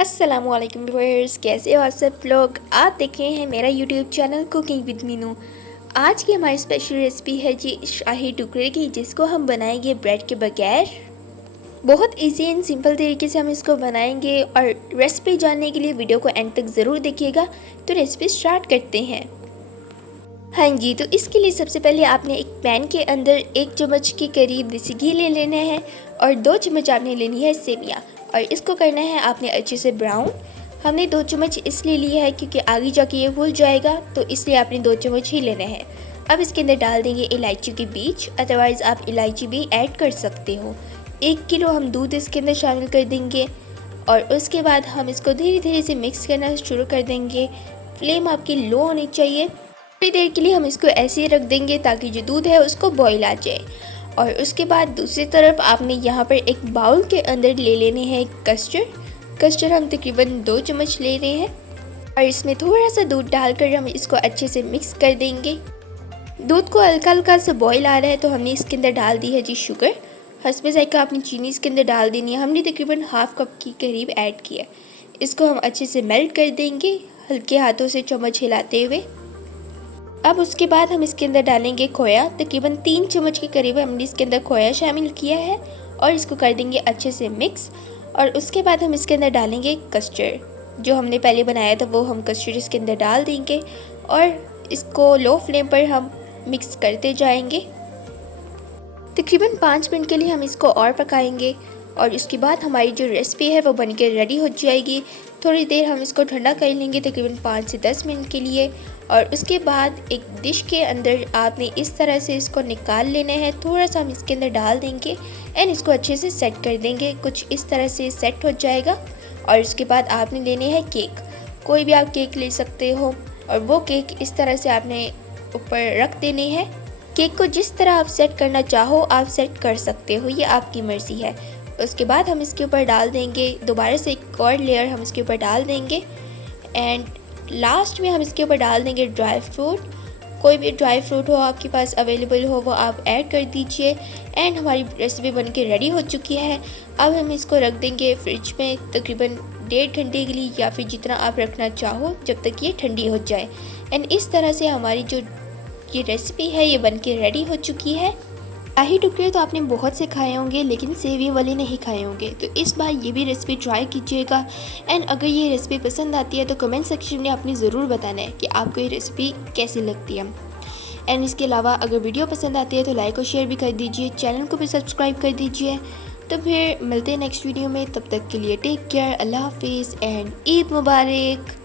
अस्सलाम वालेकुम व्यूअर्स, कैसे हो आप सब लोग। आप देख रहे हैं मेरा YouTube channel cooking with Meenu. आज की हमारी स्पेशल रेसिपी है जी शाही टुकड़े की, जिसको हम बनाएंगे ब्रेड के बगैर। बहुत इजी एंड सिंपल तरीके से हम इसको बनाएंगे और रेसिपी जानने के लिए वीडियो को एंड तक ज़रूर देखिएगा। तो रेसिपी स्टार्ट करते हैं। हाँ जी, तो इसके लिए सबसे पहले आपने एक पैन के अंदर 1 चम्मच के करीब देसी घी ले लेना है और 2 चम्मच आपने लेनी है सेवियाँ, और इसको करना है आपने अच्छे से ब्राउन। हमने 2 चम्मच इसलिए लिया है क्योंकि आगे जाके ये भूल जाएगा, तो इसलिए आपने 2 चम्मच ही लेना है। अब इसके अंदर डाल देंगे इलायची के बीज, अदरवाइज़ आप इलायची भी ऐड कर सकते हो। 1 किलो हम दूध इसके अंदर शामिल कर देंगे और उसके बाद हम इसको धीरे धीरे से मिक्स करना शुरू कर देंगे। फ्लेम आपकी लो होनी चाहिए। थोड़ी देर के लिए हम इसको ऐसे ही रख देंगे ताकि जो दूध है उसको बॉईल आ जाए। और उसके बाद दूसरी तरफ आपने यहाँ पर एक बाउल के अंदर ले लेने हैं कस्टर्ड हम तकरीबन 2 चम्मच ले रहे हैं और इसमें थोड़ा सा दूध डालकर हम इसको अच्छे से मिक्स कर देंगे। दूध को हल्का हल्का से बॉईल आ रहा है तो हमने इसके अंदर डाल दी है जी शुगर। हस्बे ज़ायका आपने चीनी इसके अंदर डाल देनी है। हमने तकरीबन हाफ कप के करीब ऐड किया। इसको हम अच्छे से मेल्ट कर देंगे हल्के हाथों से चम्मच हिलाते हुए। अब उसके बाद हम इसके अंदर डालेंगे खोया। तकरीबन 3 चम्मच के करीब हमने इसके अंदर खोया शामिल किया है और इसको कर देंगे अच्छे से मिक्स। और उसके बाद हम इसके अंदर डालेंगे कस्टर्ड, जो हमने पहले बनाया था वो हम कस्टर्ड इसके अंदर डाल देंगे और इसको लो फ्लेम पर हम मिक्स करते जाएंगे। तकरीबन 5 मिनट के लिए हम इसको और पकाएंगे और उसके बाद हमारी जो रेसिपी है वो बन के रेडी हो जाएगी। थोड़ी देर हम इसको ठंडा कर लेंगे तकरीबन 5 से 10 मिनट के लिए। और उसके बाद एक डिश के अंदर आपने इस तरह से इसको निकाल लेना है। थोड़ा सा हम इसके अंदर डाल देंगे एंड इसको अच्छे से सेट कर देंगे। कुछ इस तरह से सेट हो जाएगा। और उसके बाद आपने लेने हैं केक। कोई भी आप केक ले सकते हो और वो केक इस तरह से आपने ऊपर रख देने हैं। केक को जिस तरह आप सेट करना चाहो आप सेट कर सकते हो, ये आपकी मर्ज़ी है। उसके बाद हम इसके ऊपर डाल देंगे दोबारा से एक और लेयर हम इसके ऊपर डाल देंगे एंड लास्ट में हम इसके ऊपर डाल देंगे ड्राई फ्रूट। कोई भी ड्राई फ्रूट हो आपके पास अवेलेबल हो वो आप ऐड कर दीजिए। एंड हमारी रेसिपी बन के रेडी हो चुकी है। अब हम इसको रख देंगे फ्रिज में तकरीबन 1.5 घंटे के लिए, या फिर जितना आप रखना चाहो जब तक ये ठंडी हो जाए। एंड इस तरह से हमारी जो ये रेसिपी है ये बन के रेडी हो चुकी है। शाही टुकड़े तो आपने बहुत से खाए होंगे लेकिन सेवियों वाले नहीं खाए होंगे, तो इस बार ये भी रेसिपी ट्राई कीजिएगा। एंड अगर ये रेसिपी पसंद आती है तो कमेंट सेक्शन में आपने ज़रूर बताना है कि आपको ये रेसिपी कैसी लगती है। एंड इसके अलावा अगर वीडियो पसंद आती है तो लाइक और शेयर भी कर दीजिए, चैनल को भी सब्सक्राइब कर दीजिए। तो फिर मिलते हैं नेक्स्ट वीडियो में, तब तक के लिए टेक केयर, अल्लाह हाफिज़ एंड ईद मुबारक।